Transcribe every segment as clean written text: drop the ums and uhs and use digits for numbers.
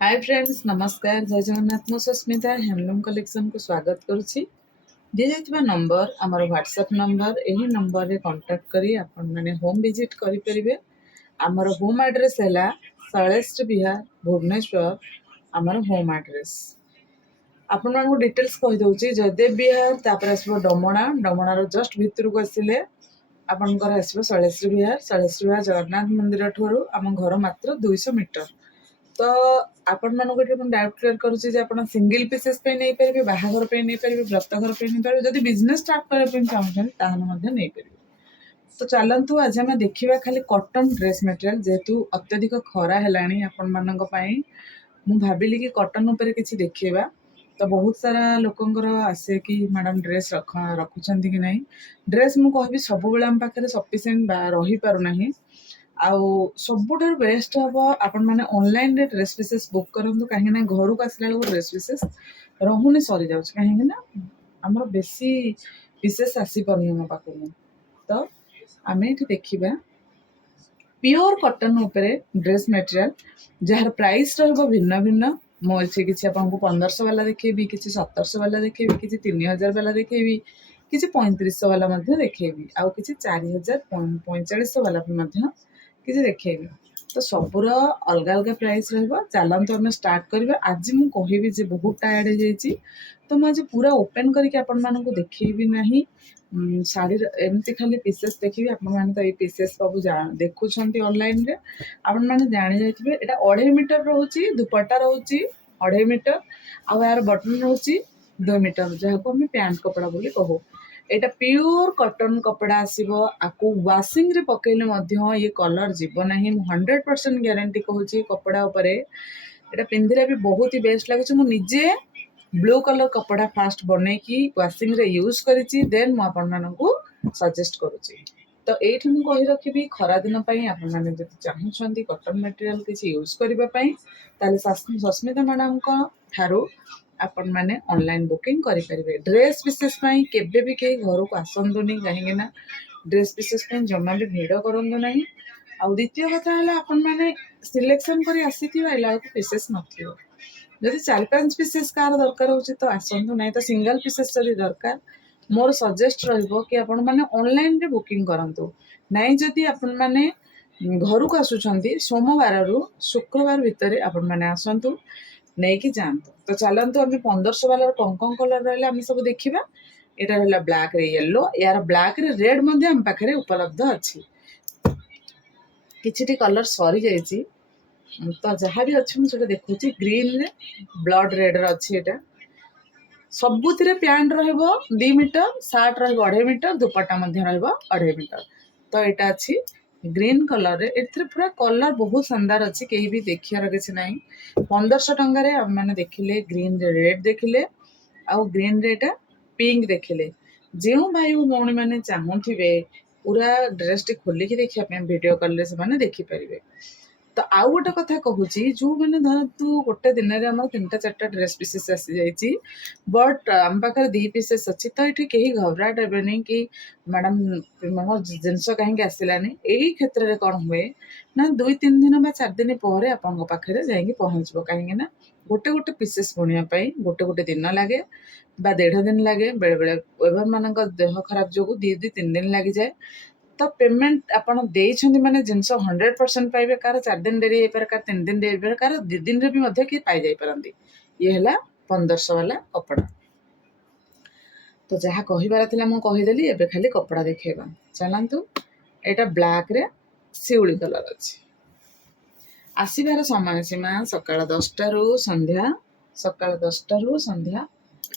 Hi friends, नमस्कार। जय जगन्नाथ। मु सस्मिता हैंडलूम कलेक्शन को स्वागत करुच्ची। दी जाइथिबा नंबर आमर व्हाट्सएप नंबर। यही नंबर रे कांटेक्ट करी आपण माने होम विजिट करि परिबे। आमर होम एड्रेस हैला शैलेश्वर विहार, भुवनेश्वर। आमर होम एड्रेस आपण मानकु डिटेल्स कहि दउची। जयदेव विहार तापर आसबो डमणा, डमणार जस्ट भितर को आसिले आपनकर आसबो शैलेश्वर विहार। शैलेश्वर विहार जगन्नाथ मंदिर ठोरु आम घर मात्र 200 मीटर। तो आपण मानक डाउट क्लियर करुच्ची जे आपण सिंगल पीसेस पे नहीं पारे, बाहाघर पे नहीं पारे, व्रतघर पे नहीं पारे, जदि बिजनेस स्टार्ट करबा चाहूछन ताहले मध्ये नहीं पारे। तो चलतु आज आम देखा खाली कॉटन ड्रेस मटेरियल जेहेतु अत्यधिक खरा है आपण मानक पई मु भाबिली कि कॉटन ऊपर किछि देखिबा। तो बहुत सारा लोकंकर आसे कि मैडम ड्रेस रखुछंती कि नहीं। ड्रेस मु कहबी सब बेले हम पाखरे सफिशिएंट रही पारु नाही। आउ सबुठारु बेस्ट हम आपण मैंने ऑनलाइन रे ड्रेस पीसेस बुक करंतु, कहीं ना घर को आसला बेलू ड्रेस पीसेस रहुनी सरी जाउछ, कहीं ना हमर बेसी पीसेस आसी परनी मो पाखु। तो आमे एठी देखिबा प्योर कॉटन उपरे ड्रेस मटेरियल जार प्राइस रहबो भिन्न भिन्न। मो एठी किछि आपनको 1500 वाला देखेबी, किछि 1700 वाला देखेबी, किछि 3000 वाला देखेबी, किछि 3500 वाला मध्ये देखेबी, आउ किछि 4000 4500 वाला मध्ये किछि देखेबी। तो सबुर अलग अलग प्राइस रहबो। चलंतु हम स्टार्ट करबा। आज मु कहिबी जे बहुत टायर्ड हो जाइछि, तो मैं आज पूरा ओपन करके आपण मानकु देखैबी नाही। शाढ़ी एमती खाली पीसेस देखिए। आपण मैंने तो ये पीसेस सब देखुंट ऑनलाइन रे। आपण मैंने जानी जाइए एटा 2.5 मीटर रोची, दुपट्टा रोची 2.5 मीटर, आउ यार बटन रोची 2 मीटर, जहाँ को हमें पैंट कपड़ा बोली कहू। एटा प्योर कॉटन कपड़ा आसीबो। आकु वाशिंग रे पकेले मध्य ये कलर जीव नाही। 100% ग्यारंटी कहूची कपड़ा उपरे। एटा पिंधिले भी बहुत ही बेस्ट लागुच। मु निजे ब्लू कलर कपड़ा फास्ट बने कि वाशिंग रे यूज करिछि, देन मु आपन मानकु सजेस्ट करूछि। तो एठी मु कहि रखिबी खरा दिन पई आपन माने जति चाहुछंती कॉटन मटेरियल किछि यूज करिबा पई, ताले सस्मिता मैडम को थारो आपण माने ऑनलाइन बुकिंग करि परिबे। ड्रेस पीसेस पई केबे भी के घर को आसंदुनी, कहीं ना ड्रेस पीसेस पई जम्मा भी भिड़ करंदु नाही। आ द्वितीय कथा है आपण माने सिलेक्शन करी आसीथिबा इला पीसेस नथिबो। जदि 4-5 पीसेस कार दरकार होची तो आसंतु, नहीं तो सिंगल पीसेस जदि दरकार मोर सजेस्ट रहिबो कि आपण माने ऑनलाइन रे बुकिंग करंतु। नहीं जदि आपण माने घर को आसुछंती सोमवार रु शुक्रवार भितर आपण माने आसंतु नहीं कि जानतु। तो चलंतु आम 1500 वाला कौन कलर रहा आम सब देखा। यहाँ रहा ब्लैक रे येलो, यार ब्लैक रे रेड मध्य आम पाखे उपलब्ध अच्छी। किछि कलर सरी जाइए तो जहाँ भी अच्छी मुझे देखुची। ग्रीन रे ब्लड रेड अच्छी। यहाँ सबुतिर पैंट रहिबो 2 मीटर, सार्ट रहिबो 2.5 मीटर, दुपट्टा मध्य रहिबो 2.5 मीटर। तो यहाँ अच्छी ग्रीन कलर रे। एथिरे पूरा कलर बहुत शानदार अच्छी, कहीं भी देखियार किछि नाही। 1500 टंका रे हम माने देखिले ग्रीन रे रेड देखिले, आउ ग्रीन रे एटा पिंक देखिले। जेउ भाई भौणी माने चाहुथिबे पूरा ड्रेस टी खोलिकी देखिया पे वीडियो कॉल रे से माने देखि परिबे। तो आउ गोटे कथा कहूची, जो मैंने धरतु गोटे दिन में आम 3-4टा ड्रेस पीसेस आसी जाइए, बट आम पाखे 2 पीसेस अच्छी। तो ये कहीं घबराहट हेनी कि मैडम मो जिनस कहीं आसलानी। यही क्षेत्र में कौन हुए ना 2-3 दिन बा 4 दिन पर आपण पाखे जाइए पहुँचब। कहीं गोटे गोटे पीसेस बुनापी गोटे गोटे दिन लगे बा 1.5 दिन लगे। बेले बेले वेबर मान देह खराब जो 2-3 दिन लगी जाए। तो पेमेंट आपण देइछन्ती माने जिनस 100% पाइबे। कार 4 दिन डेरी हे पारे, कार 3 दिन डेरी पारे, कार 2 दिन रे भी मध्ये कि पाई जाई परंती। ये हला 1500 वाला कपड़ा। तो जहाँ कहिबार थिला मु कहिदेली। एबे खाली कपड़ा देखेबा। चलंतु एटा ब्लैक रे सिउली कलर अछि। आसीबार समय सीमा सकाळ 10टा रु संध्या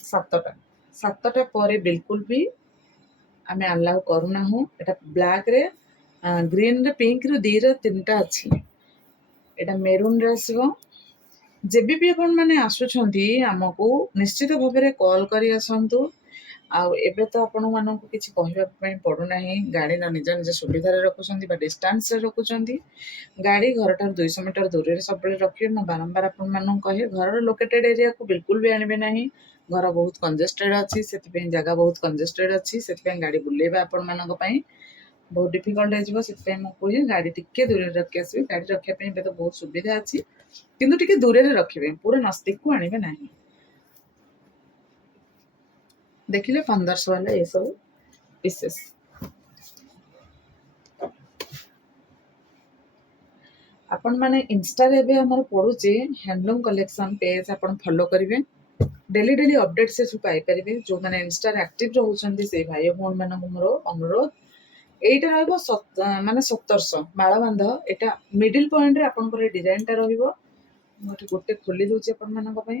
7टा। 7टा परे बिल्कुल भी आमे अलाउ करूना हूँ। एटा ब्लैक रे ग्रीन रे पिंक रे 2-3टा अच्छी। एटा मेरून रे आसीबो। जेबी भी आपण माने आसुछंती हमकु निश्चित भाव में कॉल करी आसंतु। आउ एबे तो आपण मानकु किछि कहिबा पई पडु नाही। गाड़ी न निज निज सुविधा रे रखुछंती बा डिस्टेंस रे रखुछंती। गाड़ी घर ठार 200 मीटर दूर रे सब बेले रखिए। मु बारंबार आपण मानकु कहे घर लोकेटेड एरिया को बिल्कुल भी आनिबे नाही। घर बहुत कंजेस्टेड अच्छी, से जगह बहुत कंजेस्टेड अच्छी, से गाड़ी बुलेबा आपण मानक पई बहुत डिफिकल्ट हो मुझे गाड़ी टिके दूर रखी आसवे गाड़ी रखापी तो बहुत सुविधा अच्छी किंतु टिके दूर रखिए पूरा नजदीक को आने ना देखिले 1500 वाला ये सब पीसेस आपण माने इंस्टा रे भी हमर पडुचे हैंडलूम कलेक्शन पेज आपण फॉलो करिवे डेली डेली अपडेट से पाई परिबे जो माने इंस्टा रे एक्टिव रहउछन्ती से भाई भौन माने मोर अनुरोध एटा रहबो माने 1700 माळा बांध एटा मिडिल पॉइंट रे आपण पर डिजाइन टा रहइबो मोटे गोटे खोली दोचे आपण मानक पई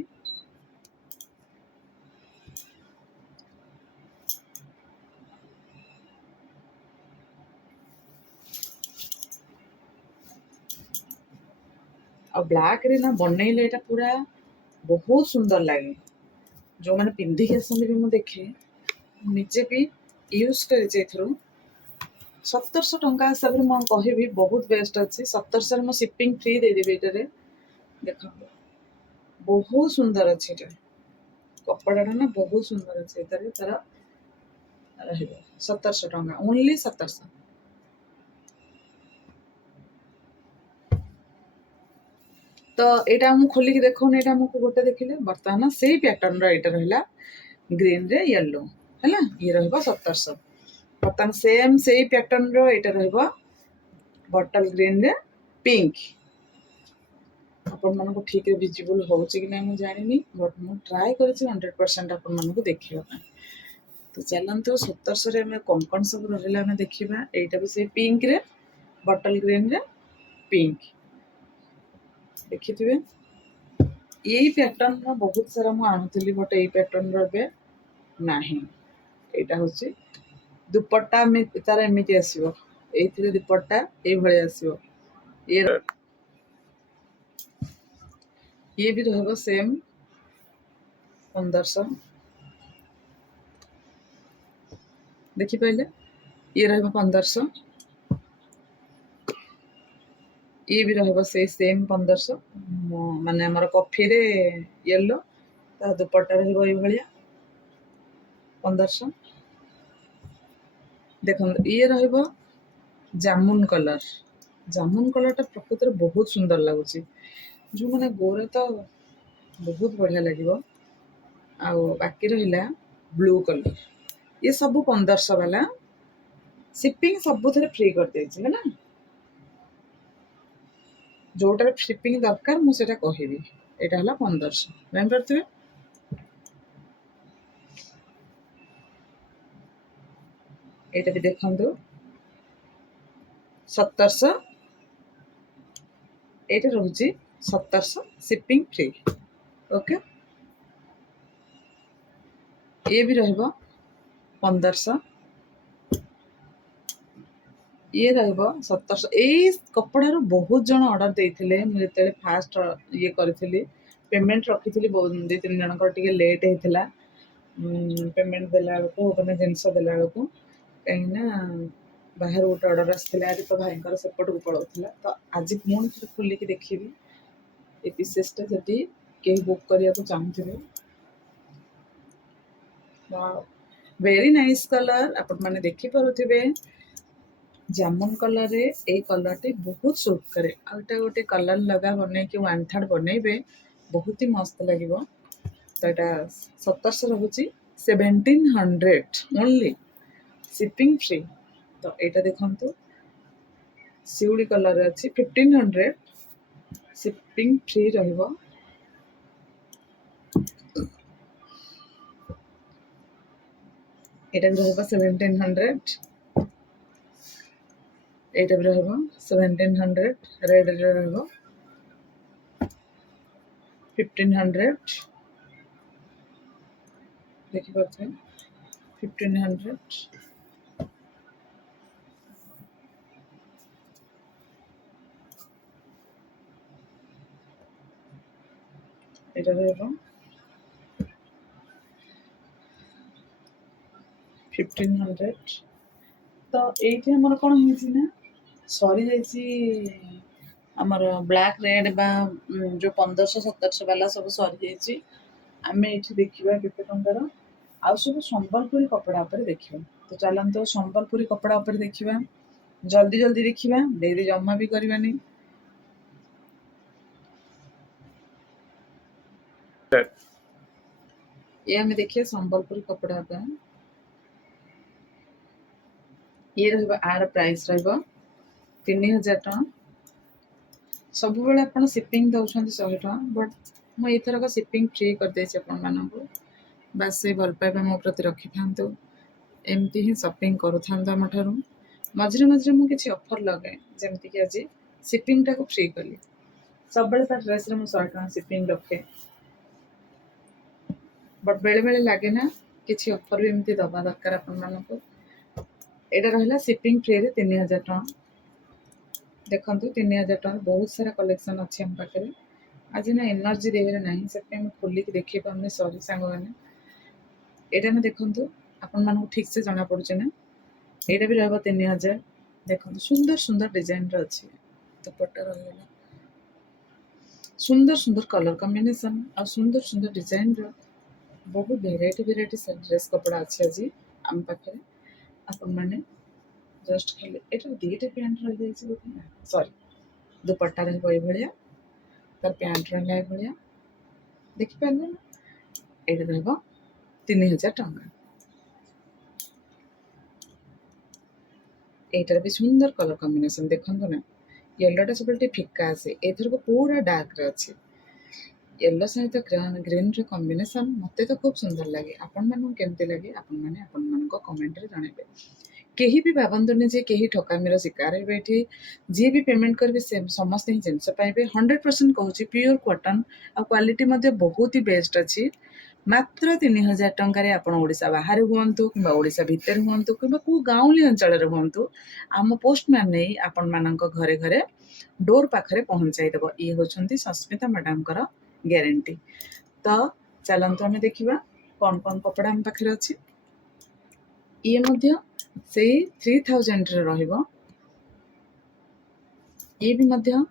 और ब्लैक रे ना बनैले एटा पूरा बहुत सुंदर लागे जो मैंने पिंधि के आसने भी मुझे देखे निजे भी यूज कर 1700 टंका हिसाब से मुझे कहबी बहुत बेस्ट अच्छे 1700 में शिपिंग फ्री दे देबे एटारे देख बहुत सुंदर अच्छे कपड़ा ना बहुत सुंदर अच्छे तार 1700 टंका ओनली 1700 तो यहाँ मुझे खोलिक देखने यहाँ मुझे गोटे देखिले बर्तमान से पैटर्न रहा ग्रीन रे येलो है ये रहा 1700 बर्तमान सेम से पैटर्न रहा बटल ग्रीन रे पिंक आपण मानको ठीक है विजिबल होउची कि नहीं जानी बट मु ट्राई करेछि 100% आपण मानको देखिबा तो चलंतु 1700 रे हमें कौन सब रहला हमें देखिबा एटा भी से पिंक रे बटल ग्रीन रे पिंक देखिथिबे यही पैटर्न रो बहुत सारा मु आनुतली बट एई पैटर्न रो बे नाही एटा होची दुपट्टा में तार एमिति आसीबो एइथिरे दुपट्टा एई भळे आसीबो ये भी रहबो सेम 1500 देखि पहले ये रहबो 1500 ये भी रहबो से सेम 1500 माने हमर कॉफी रे येलो ता दुपट्टा रहबो ए भलिया 1500 देखो ये रहबो जामुन कलर टा प्रकृति रे बहुत सुंदर लागुची जो माने गोरे तो बहुत बढ़िया लगे बाकी रहा ब्लू कलर ये सब 1500 वाला शिपिंग सब फ्री कर देछि है ना जोटा शिपिंग दरकार मुझे कहबी यहाँ है 1500 जान पारे यहाँ भी देखु 1700 ये रोचे 1700 शिपिंग फ्री ओके ये भी रहिबो 1500 ये रहिबो 1700 ए कपड़ा रो बहुत जन ऑर्डर देथिले मु जते फास्ट ये करथिली पेमेंट रखिथिली दे तीन जन को टिके लेट हेथिला पेमेंट देला को माने जिंस देला को कहिना बाहर गोटे ऑर्डर आसला आज तो भाई सेपट को पड़ोला तो आज पुणी खोलिक देखी ये पीसेसटा जदि कहीं बुक करने को चाहूथे वेरी नाइस कलर आपण मैंने देखी पारुथिबे जामुन कलर रे ए कलर टे बहुत सूट करे आउटा गोटे कलर लगा बनै कि वन थर्ड बनैबे बहुत ही मस्त लगिबो तो एटा 1700 रहउची 1700 ओनली शिपिंग फ्री तो एटा देखंतु सिउली कलर रे अछि 1500 शिपिंग फ्री रहइबो एटा भी रहइबो 1700 एटा भी रहइबो 1700 रेड रे रहइबो 1500 देखि पाछे 1500 एटा रहइबो 1500 तो एठी हमर कोन होइछि ना सरी जाइछि हमर ब्लैक रेड बा जो 1500 1700 वाला सब सरी जाइछि आमे एठी देखिबा केते टंकार आउ सब संबलपुरी कपड़ा पर देखिबा तो चलंतो संबलपुरी कपड़ा पर देखिबा जल्दी जल्दी देखिबा, देरी जम्मा भी करबानी। ये हमें देखिए संबलपुरी कपड़ा का ये रहबा आर प्राइस रहबा 3000 टका। सब बेले आपण शिपिंग दउछन्ती 100 टका, बट मु एथरक शिपिंग फ्री कर देछि आपण मानको। बस से भल पाइबा मो प्रति रखि थांतु, एमती ही शॉपिंग करू थांतु हम ठारू। मझिरे मझिरे मु किछि ऑफर लगाए, जेमति कि आज शिपिंग टाको फ्री कली। सब बेले ता ड्रेस रे मु 100 टका शिपिंग रखे, बट बेले बेले लागे ना किछि ऑफर भी एमती दबा दरकार आपण मानको। एटा रहला शिपिंग फ्री रे 3000 टका। देखंतु 3000 टका बहुत सारा कलेक्शन अछि हम पाखरे। आज ना एनर्जी देहरे नाही, से पे हम खोली के देखि पाउने। सॉरी सांग माने, एटा ना देखंतु आपण मानको ठीक से जाना पड़ुचे ना। एटा भी रहबो 3000। देखंतु सुंदर सुंदर डिजाइन र अछि, दुपट्टा रहला सुंदर सुंदर कलर कॉम्बिनेशन और सुंदर सुंदर डिजाइन र बहुत वेराइटी सब ड्रेस कपड़ा अछि আজি हम पाखरे। आपण माने जस्ट खाली एटा दीटा पैंट रह जाई छै, सॉरी दुपट्टा रहबो ए भलिया, तार पैंट रहला ए भलिया देखि पारबो ना। एटा रहबो 3000 टका। एटार भी सुंदर कलर कॉम्बिनेशन देखंतु ना। येलोटा सब फिक्का आसे, एथर को पूरा डार्क रे अछि। येलो सहित ग्रीन रे कॉम्बिनेशन मते तो खूब सुंदर लगे। आपण मानू केमते लगे आपण माने आपण मानको कमेंट रे जणाइबे। केही भी भाबंतुनी जे केही ठकामीर शिकार हेबे एठी। जे भी पेमेंट करबे से समस्त ही जिंस पाइबे। 100% कहूची प्योर कॉटन और क्वालिटी मध्ये बहुत ही बेस्ट अछि। मात्र 3000 टंका रे आपण ओडिसा बाहर हुअन्तु किबा ओडिसा भीतर हुअन्तु किबा को गाउँली अंचल रे हुअन्तु, आम पोस्टमैन नै आपण मानक घरे घरे डोर पाखरे पहुंचाई देबो। ई होछन्ती सस्मिता मैडम कर ग्यारंटी। तो चलंतु हमें देखिबा कोन कोन कपड़ा हम पाखरे अछि। ये मध्य से 3000 रे रहिबो। ये भी मध्य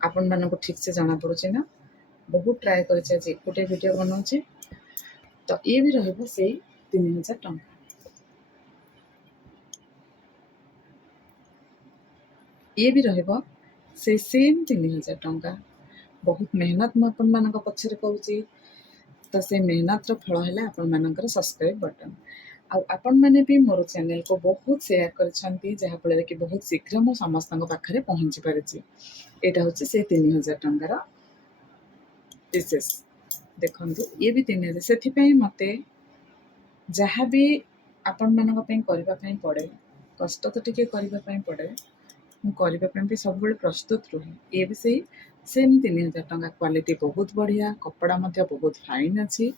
आपण मानको ठीक से जाना पड़ुचे ना। बहुत ट्राई करछि आज एकोटे वीडियो बनाउछि। तो ये भी रहिबो से 3000 टंका। ये भी रहिबो से सेम 3000 टंका। बहुत मेहनत म आपण मानक पछरे करूछि। तो से मेहनत रो फल हैला आपण मानकर सब्सक्राइब बटन। आ आपण माने भी मोर चैनल को बहुत शेयर करछन्ती, जहा फल कि बहुत शीघ्र मो समस्तक पाखरे पहुंची पारिछि। एटा होछि से 3000 टंका रो पीसेस। देखंतु ये भी 3000। सेथि पई मते जहा भी आपण मानक पई करबा पई पड़े, कष्ट तो टिके करबा पई पड़े, मु करबा पई भी सब बेले प्रस्तुत रही। ये भी सही सेम 3000 टंका। क्वालिटी बहुत बढ़िया, कपड़ा मध्य बहुत फाइन अछि।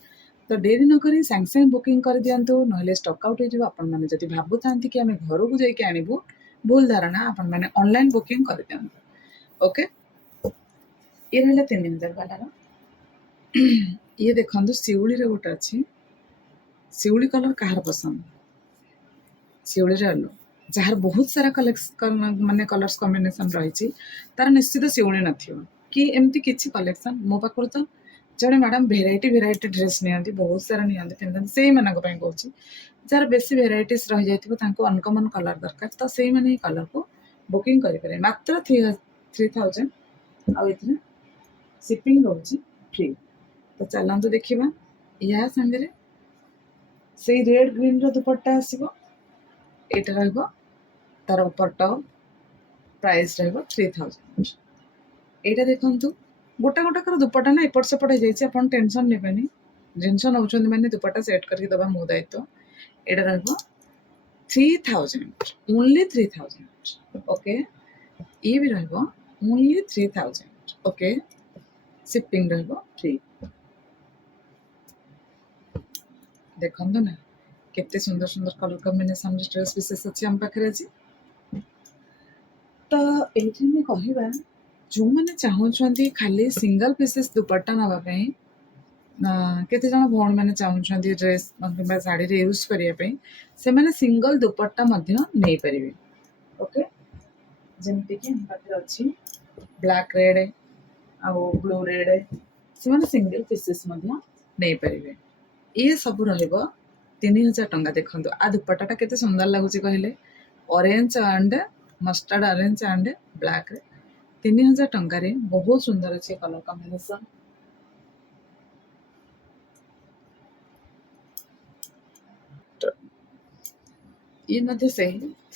तो डेरी न करी सांग सांग बुकिंग कर दियंतु, नहले स्टॉक आउट हो जिवो। आपण माने जदि भाबु थांती कि हमें घर को जाई के आनिबु, भूल धारणा। आपण माने ऑनलाइन बुकिंग कर दियंतु। ओके, ये रहला 3000 वाला रो। ये देखंतु सिउली रे गोटा अछि। सिउली कलर काहर पसंद, सिउली रे आलो जहार बहुत सारा कलेक्शन माने कलर्स कॉम्बिनेशन रही, तार निश्चित सिउली नथियो कि एमती किछि कलेक्शन। मो पाखर तो जड़े मैडम भेराइटी ड्रेस नियंती, बहुत सारा नियंती पिंधन, से मानक पई कहूची जार बेसी भेराइटीज रही जाइथिबो तांको अनकॉमन कलर दरकार। तो सेही माने ही कलर को बुकिंग करि पारे मात्र 3000। आ इतने शिपिंग रहउची फ्री। तो चलंतु देखिबा या संगरे से रेड ग्रीन रो दुपट्टा आसीबो। एटा रहबो तार उपरटा प्राइस रहबो 3000। एटा देखंतु गोटा गोटा कर दुपट्टा ना एपट सेपट हो जाइछि। आपण टेंशन नेबेनी, जिंस नउछन माने दुपट्टा सेट करके दबा मो दायित्व। एटा रहबो 3000, ओनली 3000। ओके, ये भी रहबो ओनली 3000। ओके, शिपिंग रहबो फ्री। देखंतु ना केते सुंदर सुंदर कलर कॉम्बिनेशन ड्रेस पीसेस अछि हम पाखरे अछि। तो एठी में कहिबा जो माने चाहउछंती खाली सिंगल पीसेस दुपट्टा नबा पई, केते जण भौण माने चाहउछंती ड्रेस किबा साड़ी रे यूज करिया पई, से माने सिंगल दुपट्टा मध्य नै परिबे। ओके, जेमति कि हम पाखरे अछि ब्लैक रेड आ ब्लू रेड, से माने सिंगल पीसेस मध्य नै परिबे। ये सब रहइबो 3000 टंका। देखंतु आ दुपट्टाटा केते सुंदर लागुची कहले, orange and mustard orange and black रे 3000 टंका रे बहुत सुंदर अच्छे कलर कॉम्बिनेशन। तो ये मध्य से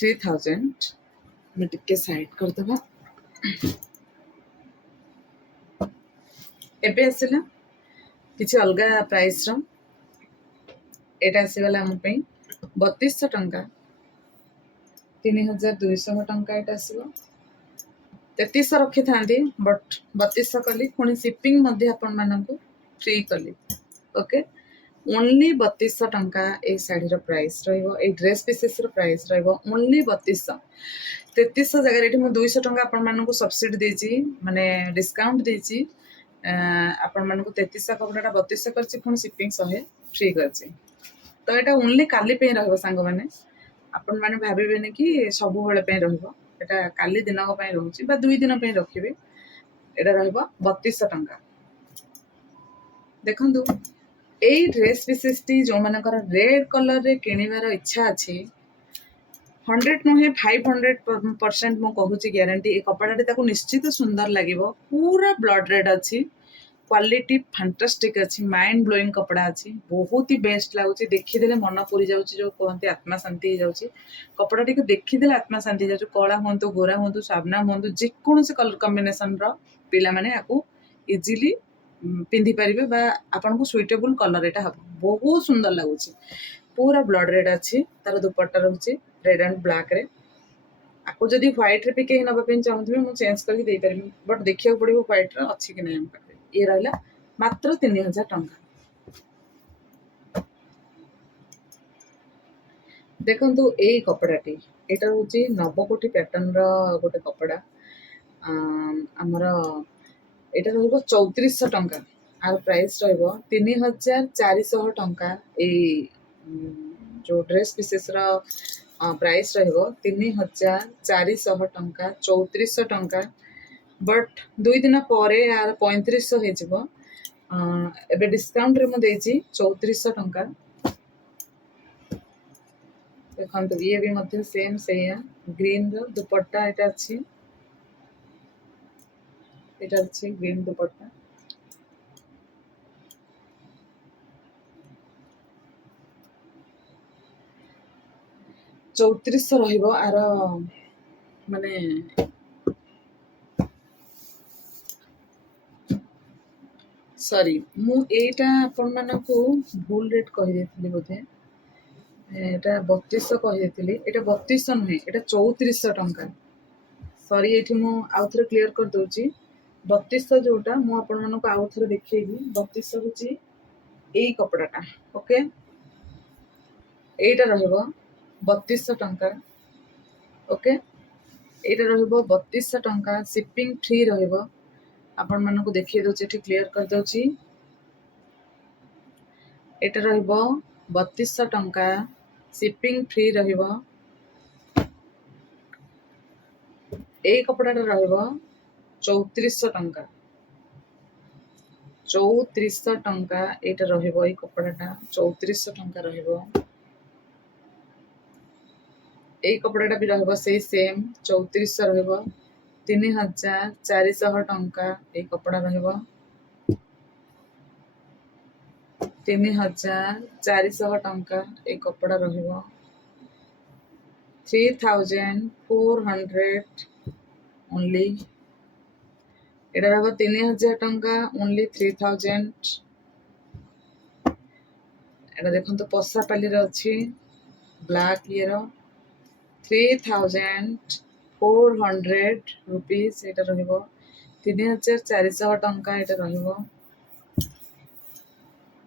3000 में टिके साइड कर दबा। एबे आसिला किसी अलग प्राइस रो एटा आसीगला हम पे 3200 टंका 3200 टंका एटा आसीबो 3300 रखी थांदी बट 3200 कली पुणी शिपिंग मध्ये आपण मानकु फ्री कली। ओके ओनली 3200 टंका ए साड़ी रो प्राइस रहिबो ए ड्रेस पीसेस रो प्राइस रहिबो ओनली 3200। 3300 जगह एठी मु 200 टंका आपण मानकु सब्सिडी देची माने डिस्काउंट देची आपण मानकु 3300 कपड़ाटा 3200 करछि पुणी शिपिंग 100 फ्री करछि। तो एटा ओनली काली पे रहबो सांग माने आपण माने भाबिबेनी कि सबु बेले पे रहबो एटा काली दिनक पे रहउछि बा 2 दिन पे रखिबे एटा रहबो 3200 टंका। देखंतु एई ड्रेस पीसेस टी जो मानकर रेड कलर रे किनिबार इच्छा अछि 100 नुहे 500% मो कहूची ग्यारंटी ए कपड़ाटे ताको निश्चित सुंदर लागिबो पूरा ब्लड रेड अछि क्वालिटी फैंटास्टिक अच्छी माइंड ब्लोइंग कपड़ा अच्छी बहुत ही बेस्ट लगुच देखीदे मन पूरी जाऊँगी जो कहते आत्मा शांति हो जाऊँगी कपड़ा टी देखीदे आत्मा शांति हो कला हूँ गोरा हूँ साबना हूँ जेकोसी कलर कम्बिनेसन पिला माने आपको इजिली पिंधि पारे बा आपन को सुइटेबल कलर एटा हम बहुत सुंदर लगुच पूरा ब्लड रेड अच्छी तार दुपट्टा रोचे रेड एंड ब्लैक रे आपको जदि व्हाइट रे भी कहीं नबा चाहूँ मुझे चेंज करके दे पारि बट देखिए पड़ो व्हाइट रे अच्छी कि नहीं ये रहा मात्र 3000 टंका। देखंतु एई कपड़ाटी एटा होची नवकोटी पैटर्न रो गोटे कपड़ा हमर एटा रहइबो 3400 टंका आर प्राइस रहइबो 3400 टंका ए जो ड्रेस पीसेस रो प्राइस रहइबो 3400 टंका 3400 टंका बट 2 दिन परे यार 3500 हे जिवो एबे डिस्काउंट रे मु देछि 3400 टंका। देखंतु ये भी मध्य सेम सेया ग्रीन रो दुपट्टा एटा अछि ग्रीन दुपट्टा चौतीस रहिबो आर माने सॉरी मु एटा आपण मानकु भूल रेट कहि देथिली बोधे एटा 3200 कहि देथिली एटा 3200 नुहे एटा 3400 टंका सॉरी एठी मु आउथरे क्लियर कर दोची 3200 जोटा मु आपण मानकु आउथरे देखैबी 3200 होची एई कपड़ाटा ओके एटा रहइबो 3200 टंका ओके एटा रहइबो 3200 टंका शिपिंग फ्री रहइबो आपण मानकु देखिए दोची एठी क्लियर कर दोची एटा रहइबो 3200 टंका शिपिंग फ्री रहइबो एई कपड़ाटा रहइबो 3400 टंका 3400 टंका एटा रहइबो एई कपड़ाटा 3400 टंका रहइबो एई कपड़ाटा भी रहइबो सेही सेम 3400 रहइबो 3400 टंका ए कपड़ा रहइबो 3400 टंका ए कपड़ा रहइबो 3400 ओनली एटा रहइबो 3000 टंका ओनली 3000 एटा देखंतु पसा पाली रे अछि ब्लैक ये रो 3400 रुपीस एटा रहइबो 3400 टंका एटा रहइबो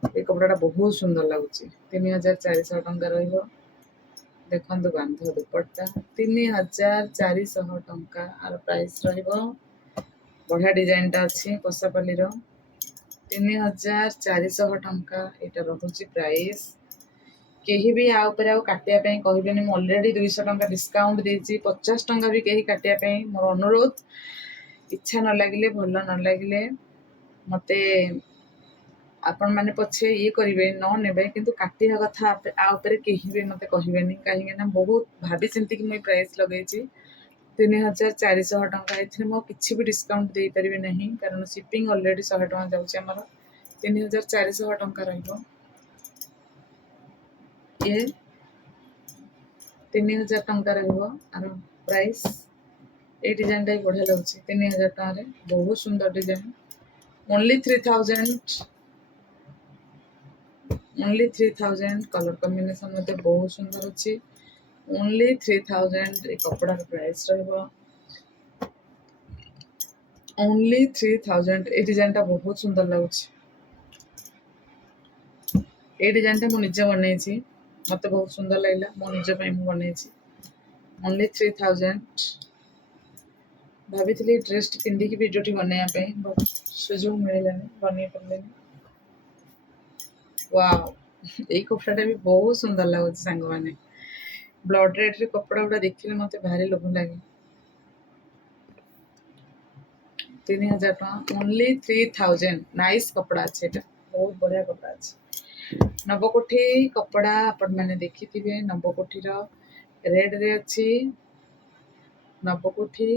ए कपड़ाटा बहुत सुंदर लगुच 3400 टंका रहिबो देखंतु बांध दुपट्टा 3400 टंका आर प्राइस रहिबो बढ़िया डिजाइन टा अछि पसापाली रो 3400 टंका एटा रहुची प्राइस केही भी आ ऊपर आउ काटिया पे कहबेनी मु ऑलरेडी 200 टंका डिस्काउंट देछि 50 टंका भी केही काटिया पे मोर अनुरोध इच्छा न लागिले भल न लागिले मते आपण माने पछे ये करिवे न नेबे किंतु काटिया कथा आ ऊपर केही भी मते कहबेनी काहे ना बहुत भाबी चिंती कि मैं प्राइस लगेछि 3400 ଟଙ୍କା। ଏଥିରେ ମୁଁ କିଛି ବି ଡିସ୍କାଉଣ୍ଟ ଦେଇପାରିବି ନାହିଁ କାରଣ ସିପିଂ ଅଲରେଡ଼ି 100 ଟଙ୍କା ଯାଉଛି ଆମର। 3400 ଟଙ୍କା ରହିବ। ଇଏ 3000 ଟଙ୍କା ରହିବ ଆର ପ୍ରାଇସ୍। এই ডিজাইনটা ବି ବଢ଼ିଆ ଲାଗୁଛି। 3000 ଟଙ୍କାରେ ବହୁତ ସୁନ୍ଦର design. Only 3000, only 3000। Colour combination ମଧ୍ୟ ବହୁତ ସୁନ୍ଦର ଅଛି। ଓନ୍ଲି 3000 ଏ କପଡ଼ାର ପ୍ରାଇସ୍ ରହିବ। ଓନ୍ଲି 3000। এই ডিজাইনটা ବହୁତ ସୁନ୍ଦର ଲାଗୁଛି। এই ডিজাଇନଟା ମୁଁ ନିଜେ ବନେଇଛି, ମୋତେ ବହୁତ ସୁନ୍ଦର ଲାଗିଲା, ମୋ ନିଜ ପାଇଁ ମୁଁ ବନେଇଛି। ଓନ୍ଲି 3000। ଭାବିଥିଲି ଡ୍ରେସଟି ପିନ୍ଧିକି ଭିଡ଼ିଓଟି ବନେଇବା ପାଇଁ, ବଟ୍ ସୁଯୋଗ ମିଳିଲାନି, ବନେଇ ପାରିଲିନି। ୱାଓ, ଏଇ କପଡ଼ାଟା ବି ବହୁତ ସୁନ୍ଦର ଲାଗୁଛି ସାଙ୍ଗମାନେ। ବ୍ଲଡ୍ ରେଡ୍ରେ କପଡ଼ା ଗୁଡ଼ା ଦେଖିଲେ ମୋତେ ଭାରି ଲୋଭ ଲାଗେ। 3000 ଟଙ୍କା, ଓନ୍ଲି 3000। ନାଇସ୍ କପଡ଼ା ଅଛି, ଏଇଟା ବହୁତ ବଢ଼ିଆ କପଡ଼ା ଅଛି। ନବକୋଠି କପଡ଼ା ଆପଣମାନେ ଦେଖିଥିବେ, ନବକୋଠିର ରେଡ୍ରେ ଅଛି। ନବକୋଠି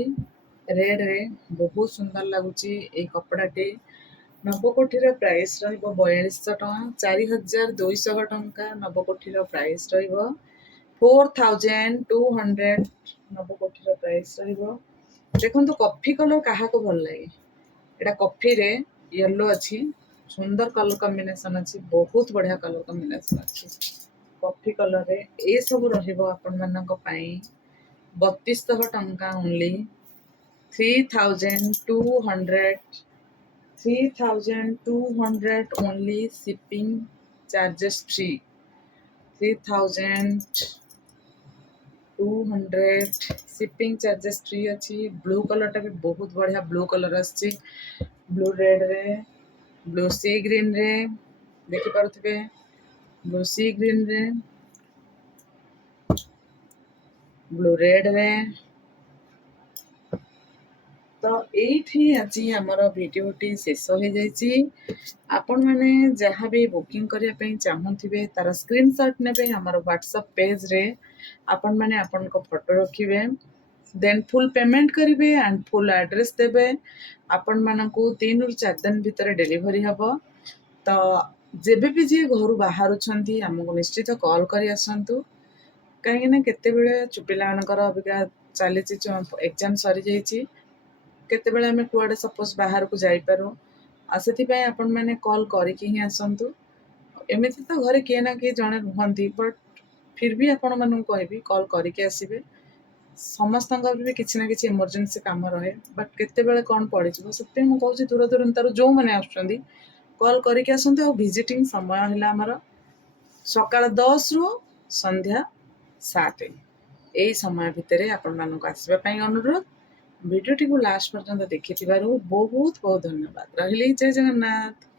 ରେଡ୍ରେ ବହୁତ ସୁନ୍ଦର ଲାଗୁଛି ଏଇ କପଡ଼ାଟି। ନବକୋଠିର ପ୍ରାଇସ୍ ରହିବ 4200 ଟଙ୍କା। 4200 ଟଙ୍କା ନବକୋଠିର ପ୍ରାଇସ୍ ରହିବ। 4200 ନବକୋଠିର ପ୍ରାଇସ୍ ରହିବ। ଦେଖନ୍ତୁ କଫି କଲର କାହାକୁ ଭଲ ଲାଗେ? ଏଇଟା କଫିରେ ୟେଲୋ ଅଛି, ସୁନ୍ଦର କଲର କମ୍ବିନେସନ ଅଛି, ବହୁତ ବଢ଼ିଆ କଲର କମ୍ବିନେସନ ଅଛି। କଫି କଲରରେ ଏସବୁ ରହିବ ଆପଣମାନଙ୍କ ପାଇଁ 3200 ଟଙ୍କା only. 3200, 3200 only. Shipping charges free. 3200 shipping charges free ଅଛି। ବ୍ଲୁ କଲରଟା ବି ବହୁତ ବଢ଼ିଆ ବ୍ଲୁ କଲର ଆସିଛି। ବ୍ଲୁ ରେଡ୍ରେ, ବ୍ଲୁ ସି ଗ୍ରୀନ୍ରେ ଦେଖିପାରୁଥିବେ, ବ୍ଲୁ ସି ଗ୍ରୀନ୍ରେ, ବ୍ଲୁ ରେଡ୍ରେ। ତ ଏଇଠି ଆଜି ଆମର ଭିଡ଼ିଓଟି ଶେଷ ହୋଇଯାଇଛି। ଆପଣମାନେ ଯାହା ବି ବୁକିଂ କରିବା ପାଇଁ ଚାହୁଁଥିବେ ତାର ସ୍କ୍ରିନସଟ୍ ନେବେ, ଆମର ହ୍ୱାଟ୍ସଆପ୍ ପେଜ୍ରେ ଆପଣମାନେ ଆପଣଙ୍କ ଫଟୋ ରଖିବେ, ଦେନ୍ ଫୁଲ୍ ପେମେଣ୍ଟ କରିବେ ଆଣ୍ଡ ଫୁଲ୍ ଆଡ୍ରେସ୍ ଦେବେ। ଆପଣମାନଙ୍କୁ 3ରୁ 4 ଦିନ ଭିତରେ ଡେଲିଭରି ହେବ। ତ ଯେବେ ବି ଯିଏ ଘରୁ ବାହାରୁଛନ୍ତି ଆମକୁ ନିଶ୍ଚିତ କଲ୍ କରି ଆସନ୍ତୁ, କାହିଁକିନା କେତେବେଳେ ପିଲାମାନଙ୍କର ଅବିକା ଚାଲିଛି, ଏକ୍ଜାମ୍ ସରିଯାଇଛି, କେତେବେଳେ ଆମେ କୁଆଡ଼େ ସପୋଜ୍ ବାହାରକୁ ଯାଇପାରୁ, ଆଉ ସେଥିପାଇଁ ଆପଣମାନେ କଲ୍ କରିକି ହିଁ ଆସନ୍ତୁ। ଏମିତି ତ ଘରେ କିଏ ନା କିଏ ଜଣେ ରୁହନ୍ତି, ବଟ୍ ଫିର୍ ବି ଆପଣମାନଙ୍କୁ କହିବି କଲ୍ କରିକି ଆସିବେ। ସମସ୍ତଙ୍କର ବି କିଛି ନା କିଛି ଏମର୍ଜେନ୍ସି କାମ ରହେ, ବଟ୍ କେତେବେଳେ କ'ଣ ପଡ଼ିଯିବ, ସେଥିପାଇଁ ମୁଁ କହୁଛି ଦୂର ଦୂରାନ୍ତରୁ ଯେଉଁମାନେ ଆସୁଛନ୍ତି କଲ୍ କରିକି ଆସନ୍ତୁ। ଆଉ ଭିଜିଟିଂ ସମୟ ହେଲା ଆମର ସକାଳ 10ରୁ ସନ୍ଧ୍ୟା 7, ଏଇ ସମୟ ଭିତରେ ଆପଣମାନଙ୍କୁ ଆସିବା ପାଇଁ ଅନୁରୋଧ। ଭିଡ଼ିଓଟିକୁ ଲାଷ୍ଟ ପର୍ଯ୍ୟନ୍ତ ଦେଖିଥିବାରୁ ବହୁତ ବହୁତ ଧନ୍ୟବାଦ। ରହିଲି, ଜୟ ଜଗନ୍ନାଥ।